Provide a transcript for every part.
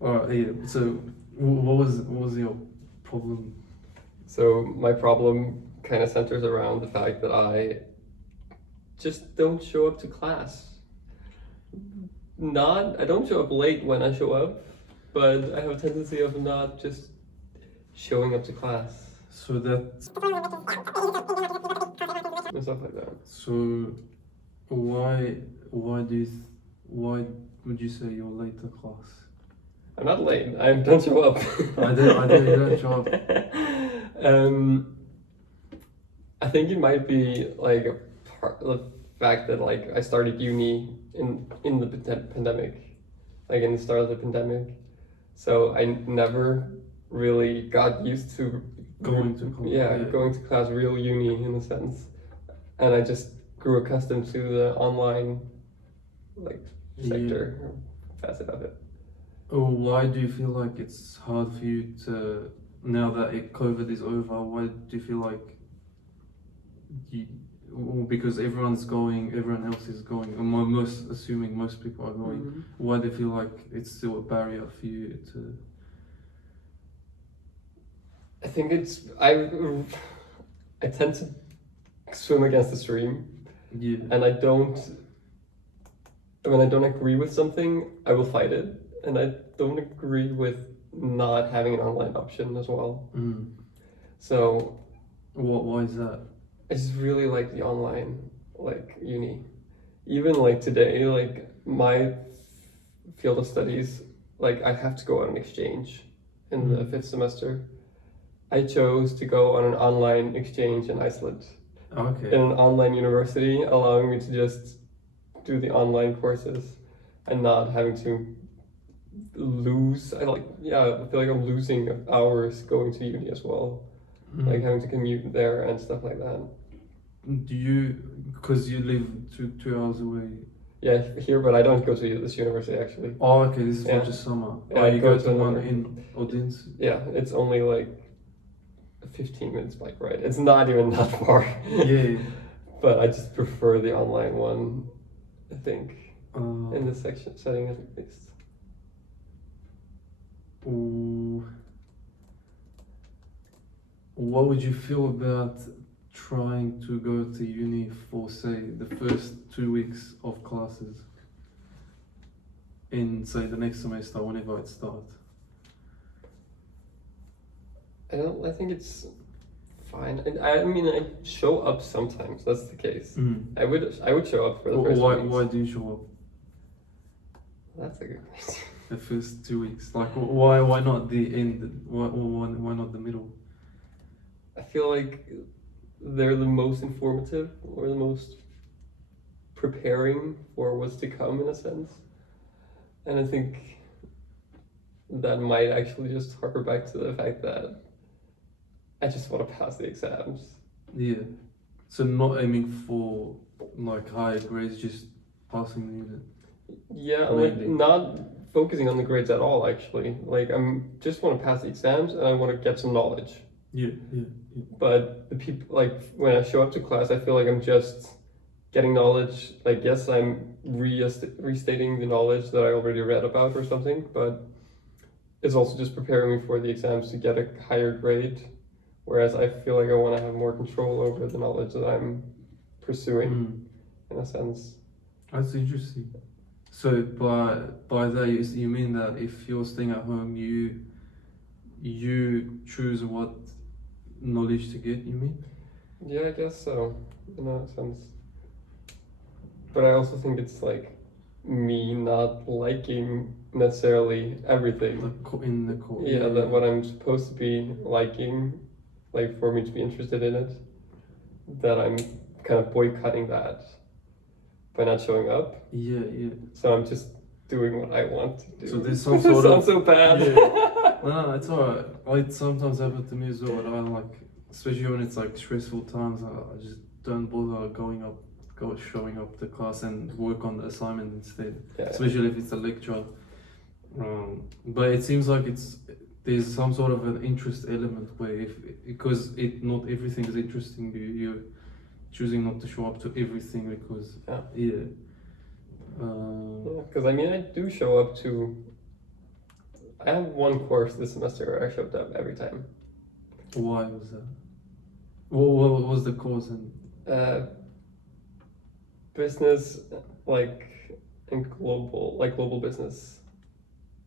Alright, yeah. So, what was your problem? So my problem kind of centers around the fact that I just don't show up to class. I don't show up late when I show up, but I have a tendency of not just showing up to class So that. and stuff like that. So, why why would you say you're late to class? I'm not late. I don't show up. I do. You don't show up. I think it might be like a part the fact that like I started uni in the pandemic, like in the start of the pandemic, so I never really got used to Going to class. going to class, real uni in a sense, and I just grew accustomed to the online like sector or facet of it. Oh, why do you feel like it's hard for you to, now that COVID is over, why do you feel like because everyone else is going, and assuming most people are going, Mm-hmm. why do you feel like it's still a barrier for you to? I think I tend to swim against the stream, Yeah. and when I don't agree with something, I will fight it, and I don't agree with not having an online option as well. Mm. So Why is that? I just really like the online like uni. Even like today, like my field of studies, like I have to go on an exchange in the fifth semester. I chose to go on an online exchange in Iceland, Okay. in an online university, allowing me to just do the online courses and not having to lose. I feel like I'm losing hours going to uni as well, like having to commute there and stuff like that. Do you, because you live 2 hours away? Yeah, here, but I don't go to this university actually. Oh, okay. This is Yeah. for just summer. Yeah, Oh, I you go go to to one another- in Odense. Yeah, it's only like a 15 minutes bike ride. It's not even that far. Yeah. But I just prefer the online one, I think, Uh, in this setting at least. What would you feel about trying to go to uni for, say, the first 2 weeks of classes in, say, the next semester, whenever it starts? I think it's fine. I mean, I show up sometimes. That's the case. I would show up for the first Why weeks. why do you show up That's a good question. the first 2 weeks? Like, why not the end? Why not the middle? I feel like they're the most informative or the most preparing for what's to come in a sense. And I think that might actually just harper back to the fact that I just want to pass the exams. Yeah. So not aiming for like higher grades, just passing the unit. Yeah, like Mainly. not focusing on the grades at all actually. Like I'm just want to pass the exams and I want to get some knowledge. Yeah. But the people, like when I show up to class, I feel like I'm just getting knowledge. Like yes, I'm restating the knowledge that I already read about or something, but it's also just preparing me for the exams to get a higher grade. Whereas I feel like I want to have more control over the knowledge that I'm pursuing, in a sense. That's interesting. So by that you mean that if you're staying at home, you choose what knowledge to get, you mean? Yeah, I guess so, in a sense. But I also think it's like me not liking necessarily everything. In the course. Yeah, that what I'm supposed to be liking, like for me to be interested in it, that I'm kind of boycotting that by not showing up. Yeah. So I'm just doing what I want to do. So there's some sort of. Sounds so bad. Yeah. No, it's alright. It sometimes happens to me as well. And I like, especially when it's like stressful times, I just don't bother showing up to class and work on the assignment instead. Yeah. Especially if it's a lecture. But it seems like there's some sort of an interest element where because not everything is interesting, you're choosing not to show up to everything because Because I mean, I do show up to I have one course this semester where I showed up every time. Why was that? What was the cause? And Business, like in global business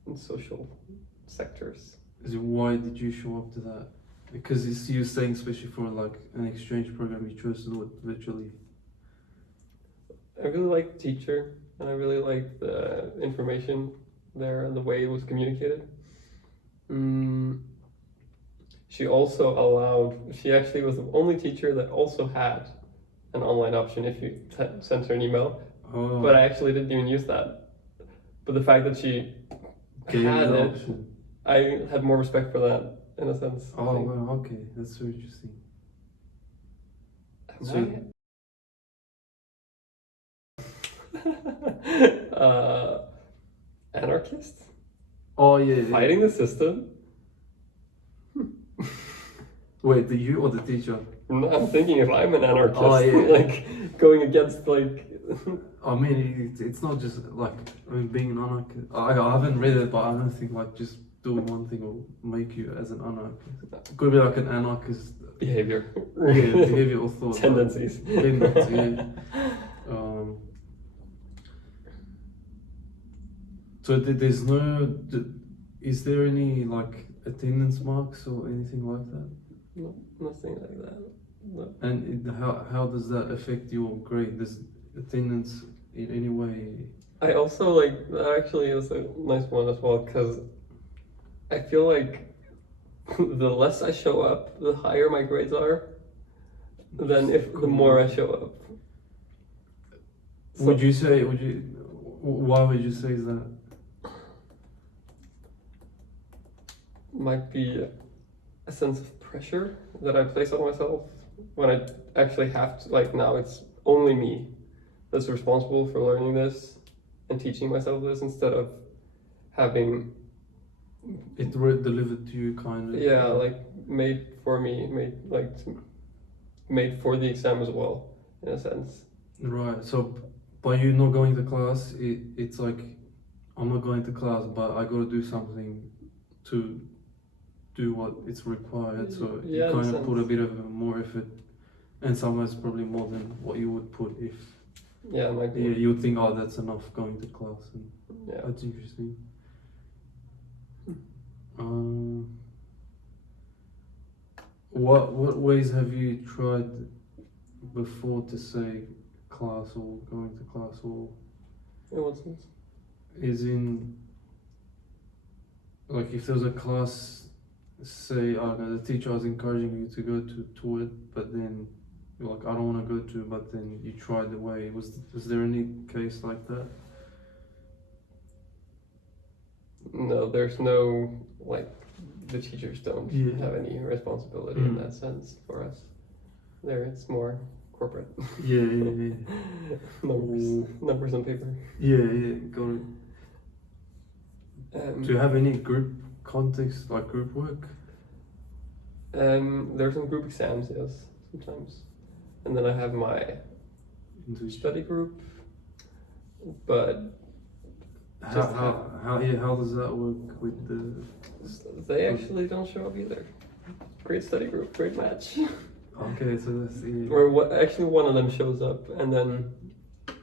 and social sectors. why did you show up to that? Because it's you saying, especially for like an exchange program, you chose to do it virtually. I really liked the teacher, and I really liked the information there and the way it was communicated. She also she actually was the only teacher that also had an online option if you sent her an email. Oh, But I actually didn't even use that. But the fact that she gave had you the it, option. I had more respect for that in a sense. I Oh, think. well, okay, that's so interesting. Am So- Anarchist? Oh yeah. Fighting the system? Wait, the you or the teacher? No, I'm thinking if I'm an anarchist, Oh, yeah. like going against like. I mean, it's not just like being an anarchist. I haven't read it, but I don't think like just doing one thing will make you as an anarchist. It could be like an anarchist Behavior. behavior or thought. Tendencies. Tendency, yeah. So there's no. Is there any like attendance marks or anything like that? No, nothing like that. No. And how does that affect your grade? Does attendance in any way? I also like that actually is a nice one as well because I feel like the less I show up, the higher my grades are. Than if the more I show up. So- Would you say? Why would you say that? Might be a sense of pressure that I place on myself when I actually have to, like now it's only me that's responsible for learning this and teaching myself this instead of having It delivered to you, kind of. like made for me, made for the exam as well, in a sense. Right. So by you not going to class, it's like I'm not going to class, but I got to do something to do what it's required. So you Yeah, in a kind of put a sense. bit of more effort, and sometimes probably more than what you would put if Might be. you would think, oh, that's enough going to class, and Yeah. that's interesting. What ways have you tried before to say class or going to class, or In what sense? is in like if there's a class, say I don't know, the teacher is encouraging you to go to it, but then you're like, I don't want to go to, but then you tried the way. Was there any case like that? No, there's no like the teachers don't Yeah. have any responsibility in that sense for us. There, it's more corporate. Yeah. numbers on paper. Yeah, got it. Do you have any group context, like group work? There's some group exams, yes, sometimes, and then I have my study group. But How does that work with the? they actually don't show up either. Great study group, great match. Okay, so that's Or actually one of them shows up, and then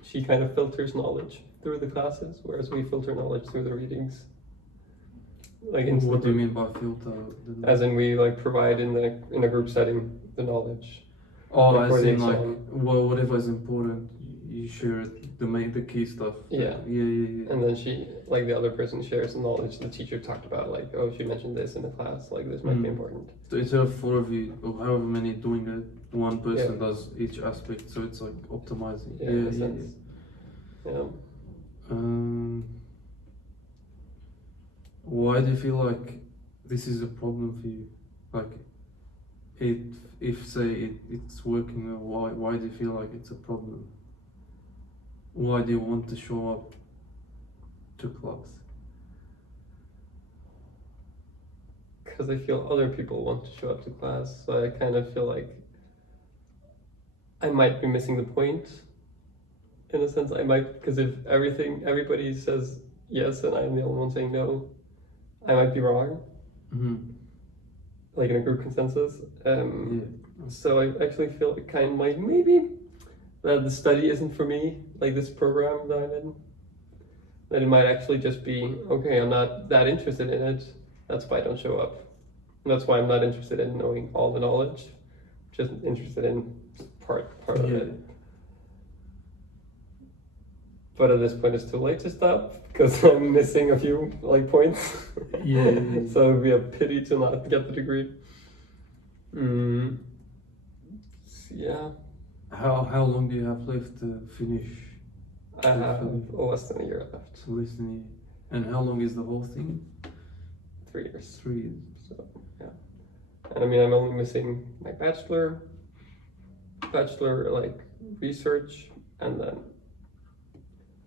she kind of filters knowledge through the classes, whereas we filter knowledge through the readings. Like What do you mean by filter? As in, we like provide in a group setting the knowledge. Oh, like for as the in like, exam. well, whatever is important, you share it, the key stuff. Yeah. Yeah. And then she, like the other person, shares the knowledge the teacher talked about. Like, oh, she mentioned this in the class. Like, this might be important. So instead of 4 of you, or however many doing it, one person does each aspect, so it's like optimizing. Yeah, in a sense. Yeah. Why do you feel like this is a problem for you? Like, if say it's working, why do you feel like it's a problem? Why do you want to show up to class? Because I feel other people want to show up to class, so I kind of feel like I might be missing the point. In a sense, I might, because if everybody says yes and I'm the only one saying no, I might be wrong, Mm-hmm. like in a group consensus. Yeah. So I actually feel kind of like maybe that the study isn't for me, like this program that I'm in. That it might actually just be, okay, I'm not that interested in it, that's why I don't show up. And that's why I'm not interested in knowing all the knowledge, just interested in part of Yeah. it. But at this point it's too late to stop because I'm missing a few like points. Yeah. So it would be a pity to not get the degree. Yeah, How long do you have left to finish? I have less than a year left. So listen, and how long is the whole thing? 3 years. 3 years. So yeah, and I mean I'm only missing my bachelor like research, and then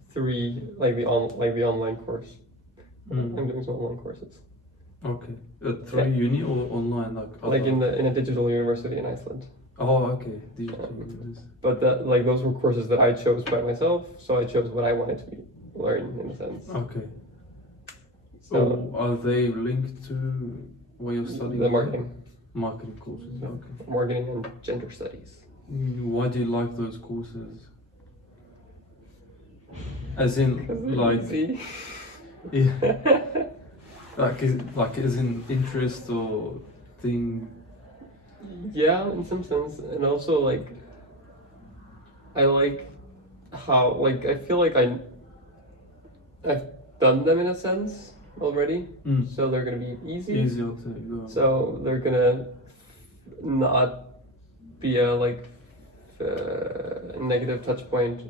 3 like the online course. Mm. I'm doing some online courses. Okay. Through uni or online, Like in a digital university in Iceland. Oh, okay. Digital university. But that like those were courses that I chose by myself, so I chose what I wanted to learn in a sense. Okay. So are they linked to what you're studying? the marketing. Marketing courses. Okay. Marketing and gender studies. Why do you like those courses? As in, like, Easy. yeah, like as in interest or thing. Yeah, in some sense, and also like I like how like I feel like I've done them in a sense already, so they're gonna be easy. Easier to go. So they're gonna not be a negative touch point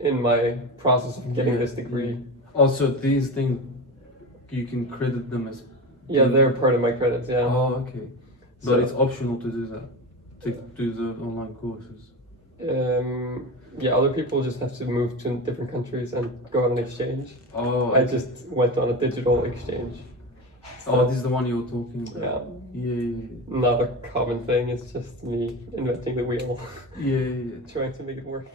in my process of getting this degree. Also, these things you can credit them as. Yeah, they're part of my credits. Yeah. Oh, okay. So- But it's optional to do that, to do the online courses. Yeah, other people just have to move to different countries and go on an exchange. Oh, I just went on a digital exchange. oh, this is the one you were talking about. Yeah, Yeah, not a common thing. It's just me inventing the wheel, yeah, yeah. trying to make it work.